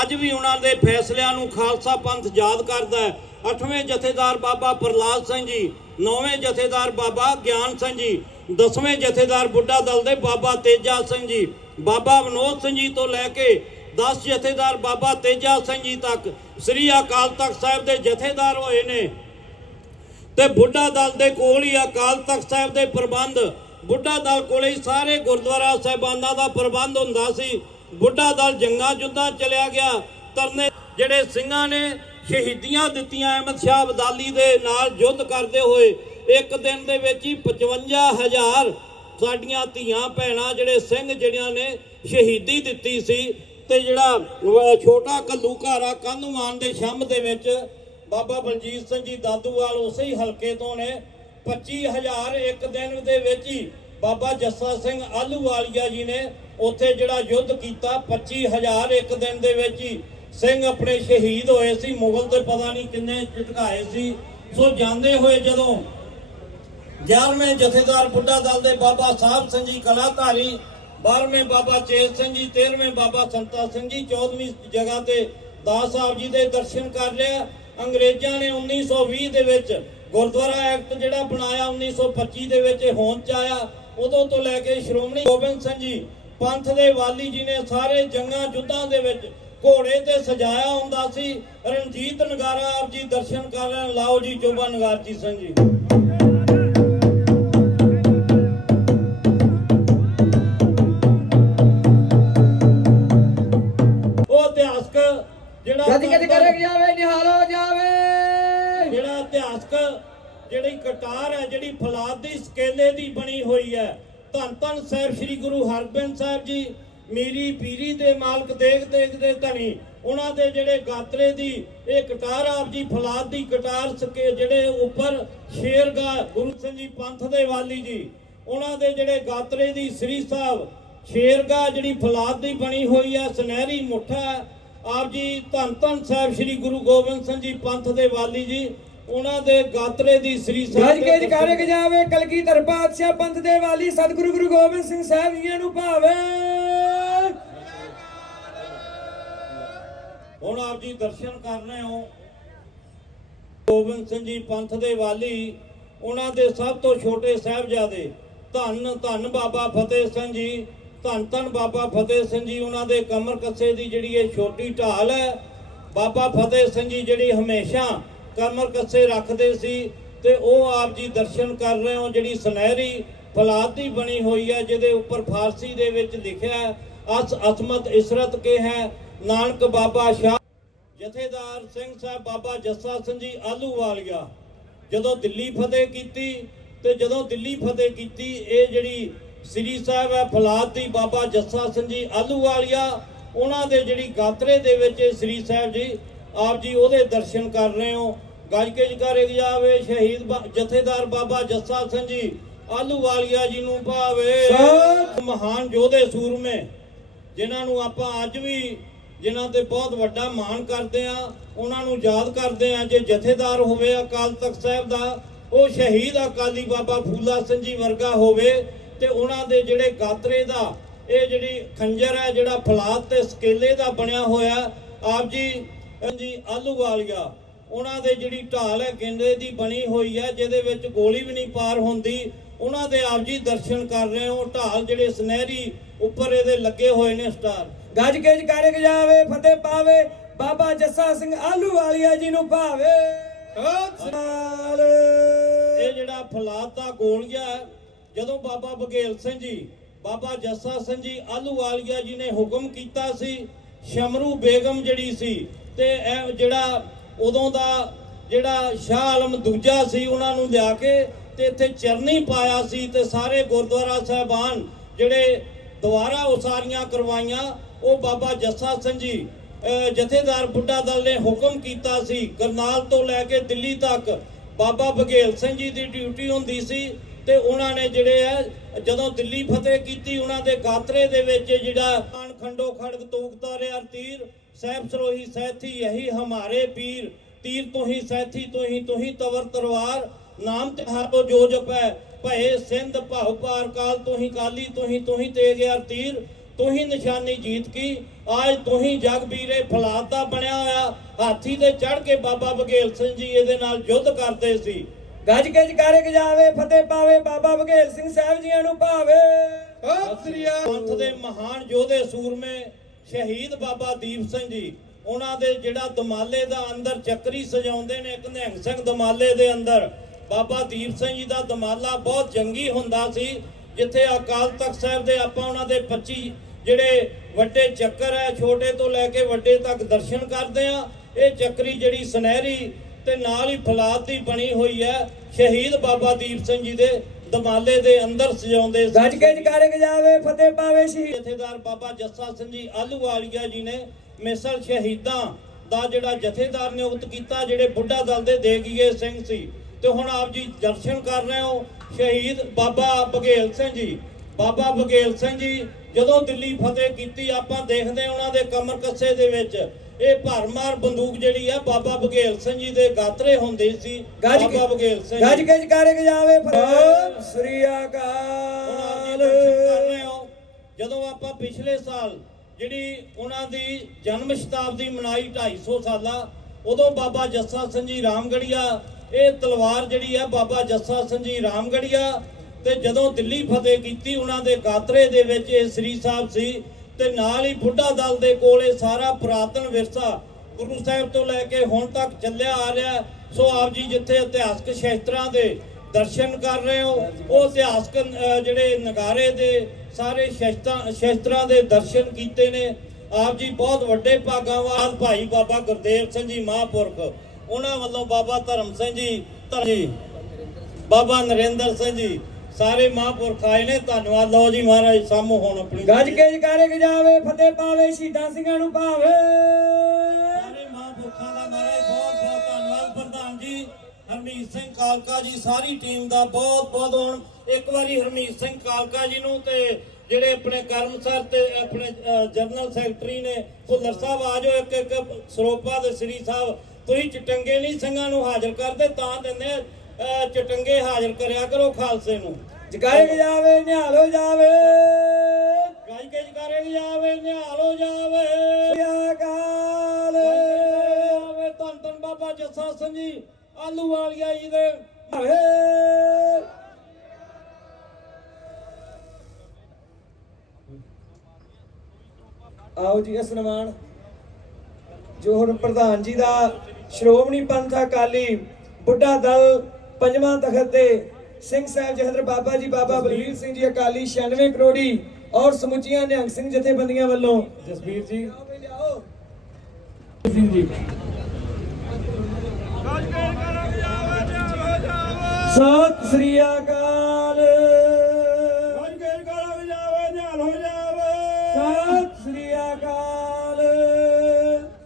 ਅੱਜ ਵੀ ਉਹਨਾਂ ਦੇ ਫੈਸਲਿਆਂ ਨੂੰ ਖਾਲਸਾ ਪੰਥ ਯਾਦ ਕਰਦਾ ਹੈ। ਅੱਠਵੇਂ ਜਥੇਦਾਰ ਬਾਬਾ ਪ੍ਰਲਾਦ ਸਿੰਘ ਜੀ, ਨੌਵੇਂ ਜਥੇਦਾਰ ਬਾਬਾ ਗਿਆਨ ਸਿੰਘ ਜੀ, ਦਸਵੇਂ ਜਥੇਦਾਰ ਬੁੱਢਾ ਦਲ ਦੇ ਬਾਬਾ ਤੇਜਾ ਸਿੰਘ ਜੀ, ਬਾਬਾ ਵਿਨੋਦ ਸਿੰਘ ਜੀ ਤੋਂ ਲੈ ਕੇ 10 ਜਥੇਦਾਰ ਬਾਬਾ ਤੇਜਾ ਸਿੰਘ ਜੀ ਤੱਕ, ਸ੍ਰੀ ਅਕਾਲ ਤਖਤ ਸਾਹਿਬ ਦੇ ਜਥੇਦਾਰ ਹੋਏ ਨੇ। ਤੇ ਬੁੱਢਾ ਦਲ ਦੇ ਕੋਲ ਹੀ ਅਕਾਲ ਤਖਤ ਸਾਹਿਬ ਦੇ ਪ੍ਰਬੰਧ, ਬੁੱਢਾ ਦਲ ਕੋਲੇ ਹੀ ਸਾਰੇ ਗੁਰਦੁਆਰਾ ਸਾਹਿਬਾਨਾਂ ਦਾ ਪ੍ਰਬੰਧ ਹੁੰਦਾ ਸੀ। ਬੁੱਢਾ ਦਲ ਜੰਗਾਂ ਜੁੱਦਾਂ ਚਲਿਆ ਗਿਆ। ਤਰਨੇ ਜਿਹੜੇ ਸਿੰਘਾਂ ਨੇ ਸ਼ਹੀਦੀਆਂ ਦਿੱਤੀਆਂ ਅਹਿਮਦ ਸ਼ਾਹ ਅਬਦਾਲੀ ਦੇ ਨਾਲ ਯੁੱਧ ਕਰਦੇ ਹੋਏ, ਇੱਕ ਦਿਨ ਦੇ ਵਿੱਚ ਹੀ 55000 ਸਾਡੀਆਂ ਧੀਆਂ ਭੈਣਾਂ ਜਿਹੜੇ ਸਿੰਘ ਜਿਹੜਿਆਂ ਨੇ ਸ਼ਹੀਦੀ ਦਿੱਤੀ ਸੀ ਤੇ ਜਿਹੜਾ, ਅਹ, ਛੋਟਾ ਕੱਲੂਘਾਰਾ ਕਾਨੂੰਮਾਨ ਦੇ ਸ਼ੰਮ ਦੇ ਵਿੱਚ ਬਾਬਾ ਬਲਜੀਤ ਸਿੰਘ ਜੀ ਦਾਦੂਵਾਲ ਉਸੇ ਹੀ ਹਲਕੇ ਤੋਂ ਨੇ। 25000 ਇੱਕ ਦਿਨ ਦੇ ਵਿੱਚ ਹੀ ਬਾਬਾ ਜੱਸਾ ਸਿੰਘ ਆਲੂਵਾਲੀਆ ਜੀ ਨੇ ਉੱਥੇ ਜਿਹੜਾ ਯੁੱਧ ਕੀਤਾ 25000 ਇੱਕ ਦਿਨ ਦੇ ਵਿੱਚ ਹੀ ਸਿੰਘ ਆਪਣੇ ਸ਼ਹੀਦ ਹੋਏ ਸੀ। ਮੁਗਲ ਤੇ ਪਤਾ ਨਹੀਂ ਕਿੰਨੇ ਝਟਕਾਏ ਸੀ। ਸੋ ਜਾਂਦੇ ਹੋਏ ਜਦੋਂ 11ਵੇਂ ਜਥੇਦਾਰ ਬੁੱਢਾ ਦਲ ਦੇ ਬਾਬਾ ਸਾਹਿਬ ਸਿੰਘ ਜੀ ਕਲਾਧਾਰੀ 12ਵੇਂ ਬਾਬਾ ਚੇਤ ਸਿੰਘ ਜੀ 13ਵੇਂ ਬਾਬਾ ਸੰਤਾ ਸਿੰਘ ਜੀ 14ਵੀਂ ਜਗ੍ਹਾ ਤੇ ਦਾਸ ਸਾਹਿਬ ਜੀ ਦੇ ਦਰਸ਼ਨ ਕਰ ਲਿਆ। ਅੰਗਰੇਜ਼ਾਂ ਨੇ 1920 ਦੇ ਵਿੱਚ ਗੁਰਦੁਆਰਾ ਐਕਟ ਜਿਹੜਾ ਬਣਾਇਆ 1925 ਦੇ ਵਿੱਚ ਇਹ ਹੋਂਦ ਚ ਆਇਆ ਉਦੋਂ ਤੋਂ ਲੈ ਕੇ ਸ਼੍ਰੋਮਣੀ ਗੋਬਿੰਦ ਸਿੰਘ ਜੀ ਪੰਥ ਦੇ ਵਾਲੀ ਜੀ ਨੇ ਸਾਰੇ ਜੰਗਾਂ ਜੁੱਧਾਂ ਦੇ ਵਿੱਚ ਘੋੜੇ ਤੇ ਸਜਾਇਆ ਹੁੰਦਾ ਸੀ। ਰਣਜੀਤ ਨਗਾਰਾ ਆਪ ਜੀ ਦਰਸ਼ਨ ਕਰ ਲੈਣ। ਲਾਓ ਜੀ ਚੋਬਾ ਨਗਾਰਜੀ ਸਿੰਘ ਜੀ। ਉਹ ਇਤਿਹਾਸਕ ਜਿਹੜਾ ਗੱਜ ਗੱਜ ਕਰੇ ਜਾਵੇ ਨਿਹਾਲੋ। ਜਿਹੜੀ ਕਟਾਰ ਹੈ, ਜਿਹੜੀ ਫਲਾਦ ਦੀ ਸਕੇਲੇ ਦੀ ਬਣੀ ਹੋਈ ਹੈ। ਧੰਨ ਧੰਨ ਸਾਹਿਬ ਸ੍ਰੀ ਗੁਰੂ ਹਰਗੋਬਿੰਦ ਸਾਹਿਬ ਜੀ, ਮੀਰੀ ਪੀਰੀ ਦੇ ਮਾਲਕ ਦੇਖ ਦੇਖ ਦੇ ਧਣੀ ਉਹਨਾਂ ਦੇ ਜਿਹੜੇ ਗਾਤਰੇ ਦੀ, ਇਹ ਕਟਾਰ ਆਪ ਜੀ, ਫਲਾਦ ਦੀ ਕਟਾਰ ਸਕੇ, ਜਿਹੜੇ ਉੱਪਰ ਸ਼ੇਰਗਾ ਗੁਰੂ ਸਿੰਘ ਜੀ ਪੰਥ ਦੇ ਵਾਲੀ ਜੀ, ਉਹਨਾਂ ਦੇ ਜਿਹੜੇ ਗਾਤਰੇ ਦੀ ਸ੍ਰੀ ਸਾਹਿਬ ਸ਼ੇਰਗਾ ਜਿਹੜੀ ਫਲਾਦ ਦੀ ਬਣੀ ਹੋਈ ਹੈ, ਸੁਨਹਿਰੀ ਮੁੱਠਾ ਆਪ ਜੀ ਧੰਨ ਧੰਨ ਸਾਹਿਬ ਸ੍ਰੀ ਗੁਰੂ ਗੋਬਿੰਦ ਸਿੰਘ ਜੀ ਪੰਥ ਦੇ ਵਾਲੀ ਜੀ ਉਹਨਾਂ ਦੇ ਗਾਤਰੇ ਦੀ ਸ੍ਰੀ ਸਾਹਿਬ ਗੱਜ ਦੇ ਕੇ ਜਕਾਰੇ ਦਰਸ਼ਨ- ਜਾਵੇ ਕਲਗੀਧਰ ਪਾਤਸ਼ਾਹ ਪੰਥ ਦੇ ਵਾਲੀ ਸਤਿਗੁਰੂ ਗੁਰੂ ਗੋਬਿੰਦ ਸਿੰਘ ਸਾਹਿਬ ਜੀਆਂ ਨੂੰ ਭਾਵੇ। ਹੁਣ ਆਪ ਜੀ ਦਰਸ਼ਨ ਕਰ ਰਹੇ ਹੋ। ਗੋਬਿੰਦ ਸਿੰਘ ਜੀ ਪੰਥ ਦੇ ਵਾਲੀ ਉਹਨਾਂ ਦੇ ਸਭ ਤੋਂ ਛੋਟੇ ਸਾਹਿਬਜ਼ਾਦੇ ਧੰਨ ਧੰਨ ਬਾਬਾ ਫਤਿਹ ਸਿੰਘ ਜੀ ਧੰਨ ਧੰਨ ਬਾਬਾ ਫਤਿਹ ਸਿੰਘ ਜੀ ਉਹਨਾਂ ਦੇ ਕਮਰ ਕੱਸੇ ਦੀ ਜਿਹੜੀ ਇਹ ਛੋਟੀ ਢਾਲ ਹੈ ਬਾਬਾ ਫਤਿਹ ਸਿੰਘ ਜੀ ਜਿਹੜੀ ਹਮੇਸ਼ਾ ਕਮਰ ਕੱਸੇ ਰੱਖਦੇ ਸੀ ਤੇ ਉਹ ਆਪ ਜੀ ਦਰਸ਼ਨ ਕਰ ਰਹੇ ਹੋ, ਜਿਹੜੀ ਸੁਨਹਿਰੀ ਫਲਾਦ ਦੀ ਬਣੀ ਹੋਈ ਹੈ, ਜਿਹਦੇ ਉੱਪਰ ਫਾਰਸੀ ਦੇ ਵਿੱਚ ਲਿਖਿਆ ਅਸ ਅਸਮਤ ਇਸਰਤ ਕੇ ਹੈ ਨਾਨਕ ਬਾਬਾ ਸ਼ਾਹ। ਜਥੇਦਾਰ ਸਿੰਘ ਸਾਹਿਬ ਬਾਬਾ ਜੱਸਾ ਸਿੰਘ ਜੀ ਆਲੂਵਾਲੀਆ ਜਦੋਂ ਦਿੱਲੀ ਫਤਿਹ ਕੀਤੀ ਤੇ ਜਦੋਂ ਦਿੱਲੀ ਫਤਿਹ ਕੀਤੀ, ਇਹ ਜਿਹੜੀ ਸ੍ਰੀ ਸਾਹਿਬ ਹੈ ਫਲਾਦ ਦੀ ਬਾਬਾ ਜੱਸਾ ਸਿੰਘ ਜੀ ਆਲੂਵਾਲੀਆ ਉਹਨਾਂ ਦੇ ਜਿਹੜੀ ਗਾਤਰੇ ਦੇ ਵਿੱਚ ਇਹ ਸ੍ਰੀ ਸਾਹਿਬ ਜੀ ਆਪ ਜੀ ਉਹਦੇ ਦਰਸ਼ਨ ਕਰ ਰਹੇ ਹੋ। ਗੱਜ ਕੇ ਜਕਾਰੇ ਜਾਵੇ ਸ਼ਹੀਦ ਜਥੇਦਾਰ ਬਾਬਾ ਜੱਸਾ ਸਿੰਘ ਜੀ ਆਲੂਵਾਲੀਆ ਜੀ ਨੂੰ ਭਾਵੇ। ਸਤਿ- ਮਹਾਨ ਯੋਧੇ ਸੂਰਮੇ ਜਿਨ੍ਹਾਂ ਨੂੰ ਆਪਾਂ ਅੱਜ ਵੀ ਜਿਨ੍ਹਾਂ ਤੇ ਬਹੁਤ ਵੱਡਾ ਮਾਣ ਕਰਦੇ ਆ ਉਹਨਾਂ ਨੂੰ ਯਾਦ ਕਰਦੇ ਆ ਜੇ ਜਥੇਦਾਰ ਹੋਵੇ ਅਕਾਲ ਤਖਤ ਸਾਹਿਬ ਦਾ ਉਹ ਸ਼ਹੀਦ ਅਕਾਲੀ ਬਾਬਾ ਫੂਲਾ ਸਿੰਘ ਜੀ ਵਰਗਾ ਹੋਵੇ ਤੇ ਉਹਨਾਂ ਦੇ ਜਿਹੜੇ ਗਾਤਰੇ ਦਾ ਇਹ ਜਿਹੜੀ ਖੰਜਰ ਹੈ ਜਿਹੜਾ ਫਲਾਦ ਤੇ ਸਕੇਲੇ ਦਾ ਬਣਿਆ ਹੋਇਆ ਆਪ ਜੀ ਜੀ ਆਲੂਵਾਲੀਆ ਉਹਨਾਂ ਦੇ ਜਿਹੜੀ ਢਾਲ ਹੈ ਗੇਂਦੇ ਦੀ ਬਣੀ ਹੋਈ ਹੈ ਜਿਹਦੇ ਵਿੱਚ ਗੋਲੀ ਵੀ ਨਹੀਂ ਪਾਰ ਹੁੰਦੀ। ਉਹਨਾਂ ਦੇ ਆਪ ਜੀ ਦਰਸ਼ਨ ਕਰ ਰਹੇ ਹੋ। ਢਾਲ ਜਿਹੜੇ ਸੁਨਹਿਰੀ ਉੱਪਰ ਇਹਦੇ ਲੱਗੇ ਹੋਏ ਨੇ ਸਟਾਰ। ਗੱਜ ਕੇ ਜਕਾਰੇ ਜਾਵੇ ਫਤਿਹ ਪਾਵੇ ਬਾਬਾ ਜੱਸਾ ਸਿੰਘ ਆਲੂ ਵਾਲੀਆ ਜੀ ਨੂੰ ਭਾਵੇ। ਇਹ ਜਿਹੜਾ ਫਲਾਦ ਦਾ ਗੋਲੀਆ ਜਦੋਂ ਬਾਬਾ ਬਗੇਲ ਸਿੰਘ ਜੀ ਬਾਬਾ ਜੱਸਾ ਸਿੰਘ ਜੀ ਆਲੂਵਾਲੀਆ ਜੀ ਨੇ ਹੁਕਮ ਕੀਤਾ ਸੀ ਸ਼ਮਰੂ ਬੇਗਮ ਜਿਹੜੀ ਸੀ ਤੇ ਇਹ ਜਿਹੜਾ ਉਦੋਂ ਦਾ ਜਿਹੜਾ ਸ਼ਾਹ ਆਲਮ ਦੂਜਾ ਸੀ, ਉਹਨਾਂ ਨੂੰ ਲਿਆ ਕੇ ਤੇ ਇੱਥੇ ਚਰਨੀ ਪਾਇਆ ਸੀ ਤੇ ਸਾਰੇ ਗੁਰਦੁਆਰਾ ਸਾਹਿਬਾਨ ਜਿਹੜੇ ਦੁਆਰਾ ਉਸਾਰੀਆਂ ਕਰਵਾਈਆਂ, ਉਹ ਬਾਬਾ ਜੱਸਾ ਸਿੰਘ ਜੀ ਜਥੇਦਾਰ ਬੁੱਢਾ ਦਲ ਨੇ ਹੁਕਮ ਕੀਤਾ ਸੀ, ਕਰਨਾਲ ਤੋਂ ਲੈ ਕੇ ਦਿੱਲੀ ਤੱਕ ਬਾਬਾ ਬਘੇਲ ਸਿੰਘ ਜੀ ਦੀ ਡਿਊਟੀ ਹੁੰਦੀ ਸੀ ਤੇ ਉਹਨਾਂ ਨੇ ਜਿਹੜੇ ਹੈ ਜਦੋਂ ਦਿੱਲੀ ਫਤਿਹ ਕੀਤੀ, ਉਹਨਾਂ ਦੇ ਗਾਤਰੇ ਦੇ ਵਿੱਚ ਜਿਹੜਾ ਖਾਨ ਖੰਡੋ ਖੜਗ ਤੂਕਤਾ ਰਿਆ ਤੀਰ ਸਹਿਬ ਸਰੋਹੀ ਸੈਥੀ ਯਹੀ ਹਮਾਰੇ ਪੀਰ, ਤੀਰ ਤੋਂ ਹੀ ਸੈਥੀ ਤੋਂ ਹੀ ਤੋਂ ਹੀ ਤਵਰ ਤਲਵਾਰ, ਨਾਮ ਤੇ ਹਰ ਜੋ ਜਪੈ ਭਏ ਸਿੰਧ, ਭਉ ਪਾਰ ਕਾਲ ਤੋਂ ਹੀ ਕਾਲੀ ਤੋਂ ਹੀ ਤੋਂ ਹੀ ਤੇਗ ਯਾਰ ਤੀਰ ਤੋਂ ਹੀ ਨਿਸ਼ਾਨੀ ਜੀਤ ਕੀ ਅੱਜ ਜਗ ਜਗਬੀਰੇ ਫਲਾਦ ਦਾ ਬਣਿਆ ਹੋਇਆ, ਹਾਥੀ ਤੇ ਚੜ ਕੇ ਬਾਬਾ ਬਘੇਲ ਸਿੰਘ ਜੀ ਇਹਦੇ ਨਾਲ ਯੁੱਧ ਕਰਦੇ ਸੀ। ਗੱਜ ਕੇ ਜਕਾਰੇ ਗਜਾਵੇ ਫਤਿਹ ਪਾਵੇ ਬਾਬਾ ਬਘੇਲ ਸਿੰਘ ਸਾਹਿਬ ਜੀਆਂ ਨੂੰ ਭਾਵੇ। ਸਤਿ ਸ੍ਰੀ ਅਕਾਲ। ਪੰਥ ਦੇ ਮਹਾਨ ਯੋਧੇ ਸੂਰਮੇ ਸ਼ਹੀਦ ਬਾਬਾ ਦੀਪ ਸਿੰਘ ਜੀ ਉਹਨਾਂ ਦੇ ਜਿਹੜਾ ਦਮਾਲੇ ਦਾ ਅੰਦਰ ਚੱਕਰੀ ਸਜਾਉਂਦੇ ਨੇ ਇੱਕ ਨਿਹੰਗ ਸਿੰਘ ਦਮਾਲੇ ਦੇ ਅੰਦਰ। ਬਾਬਾ ਦੀਪ ਸਿੰਘ ਜੀ ਦਾ ਦਮਾਲਾ ਬਹੁਤ ਜੰਗੀ ਹੁੰਦਾ ਸੀ ਜਿੱਥੇ ਅਕਾਲ ਤਖਤ ਸਾਹਿਬ ਦੇ ਆਪਾਂ ਉਹਨਾਂ ਦੇ 25 ਜਿਹੜੇ ਵੱਡੇ ਚੱਕਰ ਹੈ ਛੋਟੇ ਤੋਂ ਲੈ ਕੇ ਵੱਡੇ ਤੱਕ ਦਰਸ਼ਨ ਕਰਦੇ ਆ ਇਹ ਚੱਕਰੀ ਜਿਹੜੀ ਸੁਨਹਿਰੀ ਤੇ ਨਾਲ ਹੀ ਫਲਾਦ ਦੀ ਬਣੀ ਹੋਈ ਹੈ ਸ਼ਹੀਦ ਬਾਬਾ ਦੀਪ ਸਿੰਘ ਜੀ ਦੇ ਦਮਾਲੇ ਦੇ ਅੰਦਰ ਸਜਾਉਂਦੇ ਗੱਜ ਕੇ ਜਕਾਰੇ ਗਜਾਵੇ ਫਤਿਹ ਪਾਵੇ ਸ਼ਹੀਦ। ਜਥੇਦਾਰ ਬਾਬਾ ਜੱਸਾ ਸਿੰਘ ਜੀ ਆਲੂਵਾਲੀਆ ਜੀ ਨੇ ਮਿਸਲ ਸ਼ਹੀਦਾਂ ਦਾ ਜਿਹੜਾ ਜਥੇਦਾਰ ਨਿਯੁਕਤ ਕੀਤਾ ਜਿਹੜੇ ਬੁੱਢਾ ਦਲ ਦੇ ਦੇਗੀਏ ਸਿੰਘ ਸੀ। ਤੇ ਹੁਣ ਆਪ ਜੀ ਦਰਸ਼ਨ ਕਰ ਰਹੇ ਹੋ ਸ਼ਹੀਦ ਬਾਬਾ ਬਘੇਲ ਸਿੰਘ ਜੀ। ਬਾਬਾ ਬਘੇਲ ਸਿੰਘ ਜੀ ਜਦੋਂ ਦਿੱਲੀ ਫਤਿਹ ਕੀਤੀ ਆਪਾਂ ਦੇਖਦੇ ਹਾਂ ਉਹਨਾਂ ਦੇ ਕਮਰ ਕੱਸੇ ਦੇ ਵਿੱਚ। ਇਹ ਭਰਮਾਰ ਬੰਦੂਕ ਜਿਹੜੀ ਆ ਬਾਬਾ ਬਘੇਲ ਸਿੰਘ ਜੀ ਦੇ ਗਾਤਰੇ ਹੁੰਦੇ ਸੀ। ਬਾਬਾ ਬਘੇਲ ਸਿੰਘ ਗੱਜ। ਕੇ ਜਕਾਰੇ ਗਜਾਵੇ ਸ੍ਰੀ ਅਕਾਲ। ਦਰਸ਼ਨ ਕਰ ਰਹੇ ਹੋ। ਜਦੋਂ ਆਪਾਂ ਪਿਛਲੇ ਸਾਲ ਜਿਹੜੀ ਉਹਨਾਂ ਦੀ ਜਨਮ ਸ਼ਤਾਬਦੀ ਮਨਾਈ 250 ਸਾਲਾ ਉਦੋਂ ਬਾਬਾ ਜੱਸਾ ਸਿੰਘ ਜੀ ਰਾਮਗੜੀਆ ਇਹ ਤਲਵਾਰ ਜਿਹੜੀ ਹੈ ਬਾਬਾ ਜੱਸਾ ਸਿੰਘ ਜੀ ਰਾਮਗੜੀਆ ਤੇ ਜਦੋਂ ਦਿੱਲੀ ਫਤਿਹ ਕੀਤੀ, ਉਹਨਾਂ ਦੇ ਗਾਤਰੇ ਦੇ ਵਿੱਚ ਇਹ ਸ੍ਰੀ ਸਾਹਿਬ ਸੀ ਤੇ ਨਾਲ ਹੀ ਬੁੱਢਾ ਦਲ ਦੇ ਕੋਲ ਇਹ ਸਾਰਾ ਪੁਰਾਤਨ ਵਿਰਸਾ ਗੁਰੂ ਸਾਹਿਬ ਤੋਂ ਲੈ ਕੇ ਹੁਣ ਤੱਕ ਚੱਲਿਆ ਆ ਰਿਹਾ। ਸੋ ਆਪ ਜੀ ਜਿੱਥੇ ਇਤਿਹਾਸਕ ਸ਼ਸਤਰਾਂ ਦੇ ਦਰਸ਼ਨ ਕਰ ਰਹੇ ਹੋ, ਉਹ ਇਤਿਹਾਸਕ ਜਿਹੜੇ ਨਗਾਰੇ ਦੇ ਸਾਰੇ ਸ਼ਸਤਰਾਂ ਸ਼ਸਤਰਾਂ ਦੇ ਦਰਸ਼ਨ ਕੀਤੇ ਨੇ। ਆਪ ਜੀ ਬਹੁਤ ਵੱਡੇ ਭਾਗਾਂ ਭਾਈ ਬਾਬਾ ਗੁਰਦੇਵ ਸਿੰਘ ਜੀ ਮਹਾਂਪੁਰਖ, ਉਹਨਾਂ ਵੱਲੋਂ ਬਾਬਾ ਧਰਮ ਸਿੰਘ ਜੀ ਜੀ, ਬਾਬਾ ਨਰਿੰਦਰ ਸਿੰਘ ਜੀ ਸਾਰੇ ਮਹਾਂਪੁਰਖ ਆਏ ਨੇ ਧੰਨਵਾਦ। ਲਓ ਜੀ ਮਹਾਰਾਜ ਸਾਹਮਣੇ ਹੁਣ ਆਪਣੀ ਗੱਜ ਕੇ ਜਕਾਰੇ ਗਜਾਵੇ ਫਤਿਹ ਪਾਵੇ ਸ਼ਹੀਦਾਂ ਸਿੰਘਾਂ ਨੂੰ ਭਾਵੇ ਸਾਰੇ ਮਹਾਂਪੁਰਖਾਂ ਦਾ ਮਹਾਰਾਜ ਬਹੁਤ ਬਹੁਤ ਧੰਨਵਾਦ। ਪ੍ਰਧਾਨ ਜੀ ਹਰਮੀਤ ਸਿੰਘ ਕਾਲਕਾ ਜੀ ਸਾਰੀ ਟੀਮ ਦਾ ਬਹੁਤ ਬਹੁਤ ਹੁਣ ਇੱਕ ਵਾਰੀ ਹਰਮੀਤ ਸਿੰਘ ਕਾਲਕਾ ਜੀ ਨੂੰ ਤੇ ਜਿਹੜੇ ਆਪਣੇ ਕਰਮ ਸਰ ਤੇ ਆਪਣੇ ਜਨਰਲ ਸੈਕਟਰੀ ਨੇ ਭੁੱਲਰ ਸਾਹਿਬ ਆ ਜਾਓ ਇੱਕ ਇੱਕ ਸਰੋਪਾ ਦੇ ਸ੍ਰੀ ਸਾਹਿਬ। ਤੁਸੀਂ ਚਟੰਗੇ ਨਹੀਂ ਸਿੰਘਾਂ ਨੂੰ ਹਾਜ਼ਰ ਕਰਦੇ ਤਾਂ ਦਿੰਦੇ ਚਟੰਗੇ ਹਾਜ਼ਰ ਕਰਿਆ ਕਰੋ ਖਾਲਸੇ ਨੂੰ। ਜਕਾਰੇ ਗਜਾਵੇ ਨਿਹਾਲ ਜਾਵੇ। ਗਾਈ ਕੇ ਜਕਾਰੇ ਜਾਵੇ ਨਿਹਾਲ ਜਾਵੇ। ਅਕਾਲ। ਆਵੇ ਧੰਨ ਧੰਨ ਬਾਬਾ ਜੱਸਾ ਸਿੰਘ ਜੀ ਆਲੂ ਵਾਲੀਆ ਜੀ ਦੇ ਆਓ ਜੀ ਇਸ ਨਿਮਾਣ ਜੋ ਹੁਣ ਪ੍ਰਧਾਨ ਜੀ ਦਾ ਸ਼੍ਰੋਮਣੀ ਪੰਥ ਅਕਾਲੀ ਬੁੱਢਾ ਦਲ ਪੰਜਵਾਂ ਤਖਤ ਦੇ ਸਿੰਘ ਸਾਹਿਬ ਜਹਦਰ ਬਾਬਾ ਜੀ ਬਾਬਾ ਬਲਵੀਰ ਸਿੰਘ ਜੀ ਅਕਾਲੀ 96 ਕਰੋੜੀ ਔਰ ਸਮੁੱਚੀਆਂ ਨਿਹੰਗ ਸਿੰਘ ਜਥੇਬੰਦੀਆਂ ਵੱਲੋਂ। ਜਸਬੀਰ ਜੀ। ਸਿੰਘ ਜੀ। ਸਤਿ ਸ੍ਰੀ ਅਕਾਲ। ਸਤਿ ਸ੍ਰੀ ਅਕਾਲ।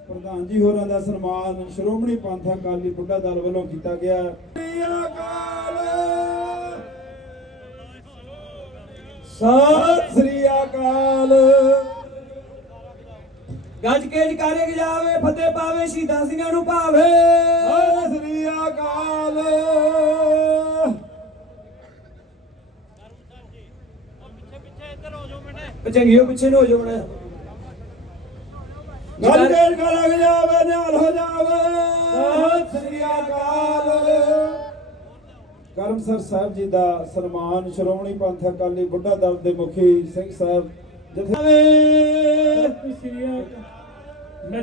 ਪ੍ਰਧਾਨ ਜੀ ਹੋਰਾਂ ਦਾ ਸਨਮਾਨ ਸ਼੍ਰੋਮਣੀ ਪੰਥ ਅਕਾਲੀ ਬੁੱਢਾ ਦਲ ਵੱਲੋਂ ਕੀਤਾ ਗਿਆ। ਸਤਿ ਸ੍ਰੀ ਅਕਾਲ। ਗੱਜ ਕੇ ਜਕਾਰੇ ਗਜਾਵੇ ਫਤਿਹ ਪਾਵੇ ਸ਼ਹੀਦਾਂ ਸਿੰਘਾਂ ਨੂੰ ਭਾਵੇ। ਸਤਿ ਸ੍ਰੀ ਅਕਾਲ। ਚੰਗਿਓ ਪਿੱਛੇ ਨੂੰ ਹੋ ਜਾਓ ਗੱਲ ਕਰ ਕਰ ਜਾਵੇ ਨਿਹਾਲ ਹੋ ਜਾਵੇ। ਸਤਿ ਸ੍ਰੀ ਅਕਾਲ। ਕਰਮਸਰ ਸਾਹਿਬ ਜੀ ਦਾ ਸਨਮਾਨ ਸ਼੍ਰੋਮਣੀ ਪੰਥ ਅਕਾਲੀ ਬੁੱਢਾ ਦਲ ਦੇ ਮੁਖੀ ਸਿੰਘ ਸਾਹਿਬ, ਜਥੇ ਸ੍ਰੀ ਅਕਾਲ।